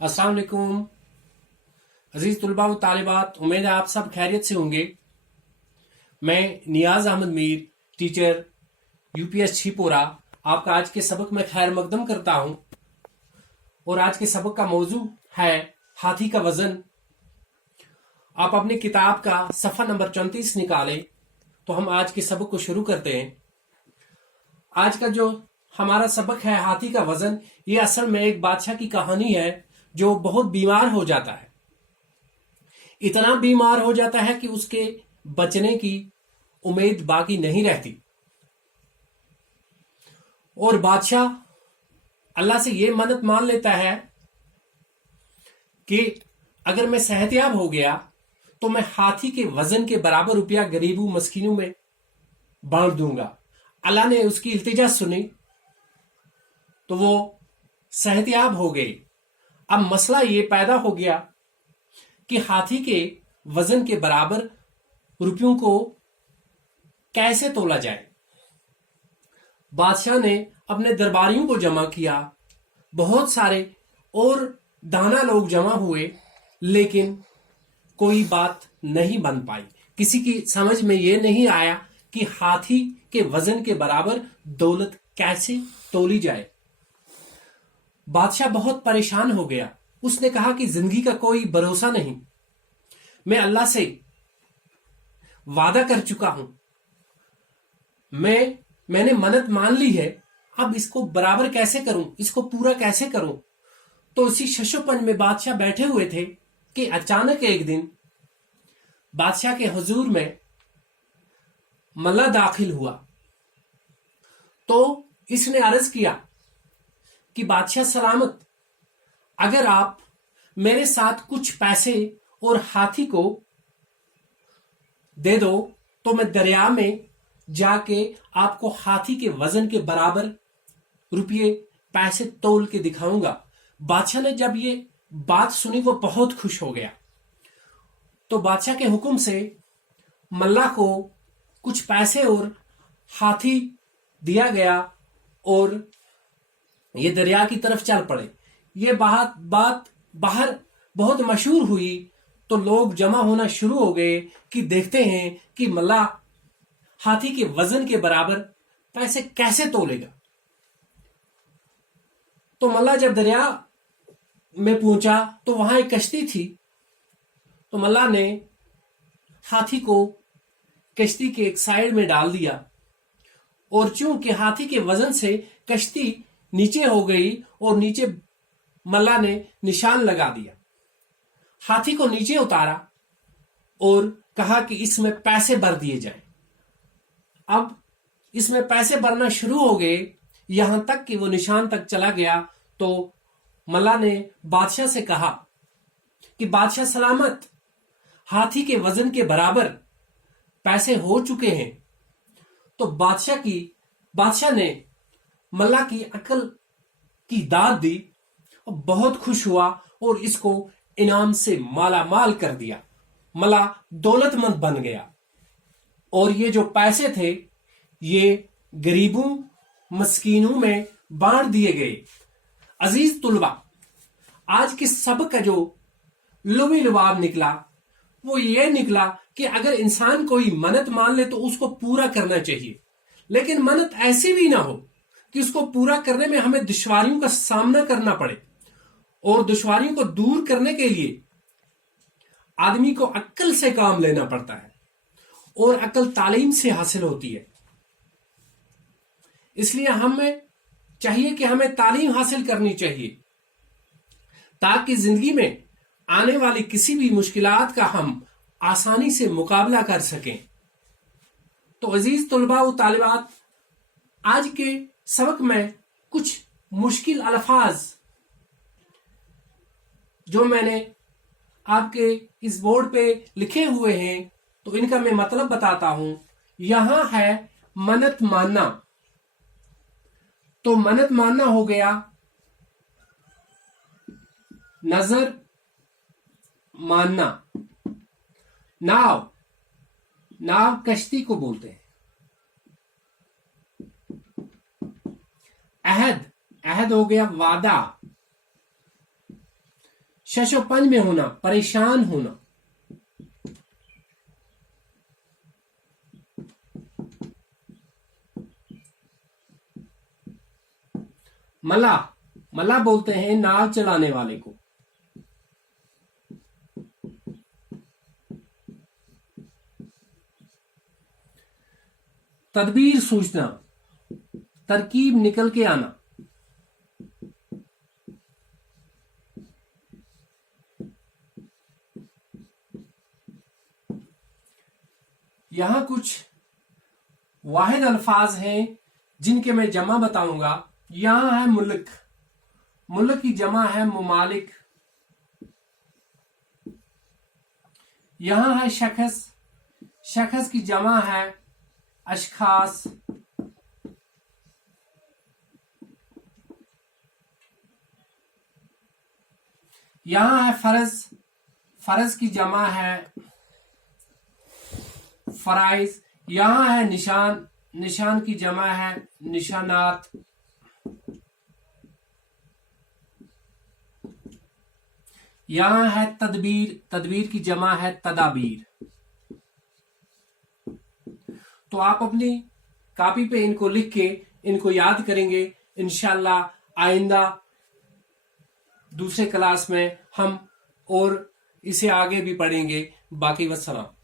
अस्सलाम वालेकुम अजीज तलबा व तालिबात, उम्मीद है आप सब खैरियत से होंगे। मैं नियाज अहमद मीर, टीचर यूपीएस छिपोरा, आपका आज के सबक में खैर मकदम करता हूं। और आज के सबक का मौजू है हाथी का वजन। आप अपनी किताब का सफ़ा नंबर 34 निकालें तो हम आज के सबक को शुरू करते हैं। आज का जो हमारा सबक है हाथी का वजन, ये असल में एक बादशाह की कहानी है जो बहुत बीमार हो जाता है। इतना बीमार हो जाता है कि उसके बचने की उम्मीद बाकी नहीं रहती। और बादशाह अल्लाह से ये मन्नत मान लेता है कि अगर मैं सेहतयाब हो गया तो मैं हाथी के वजन के बराबर रुपया गरीबों मस्कीनों में बांट दूंगा। अल्लाह ने उसकी इल्तिजा सुनी तो वो सेहतयाब हो गए। अब मसला ये पैदा हो गया कि हाथी के वजन के बराबर रुपयों को कैसे तोला जाए। बादशाह ने अपने दरबारियों को जमा किया, बहुत सारे और दाना लोग जमा हुए, लेकिन कोई बात नहीं बन पाई। किसी की समझ में यह नहीं आया कि हाथी के वजन के बराबर दौलत कैसे तोली जाए। बादशाह बहुत परेशान हो गया। उसने कहा कि जिंदगी का कोई भरोसा नहीं। मैं अल्लाह से वादा कर चुका हूं, मैंने मन्नत मान ली है, अब इसको बराबर कैसे करूं, इसको पूरा कैसे करूं। तो उसी शशोपन में बादशाह बैठे हुए थे कि अचानक एक दिन बादशाह के हुजूर में मल्ला दाखिल हुआ। तो इसने अर्ज किया कि बादशाह सलामत, अगर आप मेरे साथ कुछ पैसे और हाथी को दे दो तो मैं दरिया में जाके आपको हाथी के वजन के बराबर रुपये पैसे तोल के दिखाऊंगा। बादशाह ने जब ये बात सुनी वो बहुत खुश हो गया। तो बादशाह के हुक्म से मल्ला को कुछ पैसे और हाथी दिया गया और ये दरिया की तरफ चल पड़े। ये बात बाहर बहुत मशहूर हुई तो लोग जमा होना शुरू हो गए कि देखते हैं कि मल्ला हाथी के वजन के बराबर पैसे कैसे तोलेगा। तो मल्ला जब दरिया में पहुंचा तो वहां एक कश्ती थी। तो मल्ला ने हाथी को कश्ती के एक साइड में डाल दिया और चूंकि हाथी के वजन से कश्ती नीचे हो गई और नीचे मल्ला ने निशान लगा दिया। हाथी को नीचे उतारा और कहा कि इसमें पैसे भर दिए जाएं। अब इसमें पैसे भरना शुरू हो गए, यहां तक कि वो निशान तक चला गया। तो मल्ला ने बादशाह से कहा कि बादशाह सलामत, हाथी के वजन के बराबर पैसे हो चुके हैं। तो बादशाह ने मल्ला की अकल की दाद दी और बहुत खुश हुआ और इसको इनाम से माला माल कर दिया। मल्ला दौलतमंद बन गया और ये जो पैसे थे ये गरीबों मस्कीनों में बांट दिए गए। अजीज तुलबा, आज के सबक का जो लुबी लुबाब निकला वो ये निकला कि अगर इंसान कोई मन्नत मान ले तो उसको पूरा करना चाहिए, लेकिन मन्नत ऐसी भी ना हो कि उसको पूरा करने में हमें दुश्वारियों का सामना करना पड़े। और दुश्वारियों को दूर करने के लिए आदमी को अक्ल से काम लेना पड़ता है और अक्ल तालीम से हासिल होती है। इसलिए हमें चाहिए कि हमें तालीम हासिल करनी चाहिए ताकि जिंदगी में आने वाली किसी भी मुश्किलात का हम आसानी से मुकाबला कर सकें। तो अजीज तलबा व तालिबात, आज के सबक में कुछ मुश्किल अल्फाज जो मैंने आपके इस बोर्ड पे लिखे हुए हैं तो इनका मैं मतलब बताता हूं। यहां है मन्नत मानना। तो मन्नत मानना हो गया नजर मानना। नाव कश्ती को बोलते हैं। अहद हो गया वादा। शशो पंज में होना, परेशान होना। मला, मला बोलते हैं नाव चलाने वाले को। तदबीर सूझना, तरकीब निकल के आना। यहां कुछ वाहिद अल्फाज हैं जिनके मैं जमा बताऊंगा। यहां है मुल्क, मुल्क की जमा है मुमालिक। यहां है शख्स, शख्स की जमा है अशखास। यहां है फर्ज, फर्ज की जमा है फराइज। यहां है निशान, निशान की जमा है निशानात। यहां है तदबीर, तदबीर की जमा है तदाबीर। तो आप अपनी कॉपी पे इनको लिख के इनको याद करेंगे। इंशाल्लाह आइंदा दूसरे क्लास में हम और इसे आगे भी पढ़ेंगे। बाकी वस्सलाम।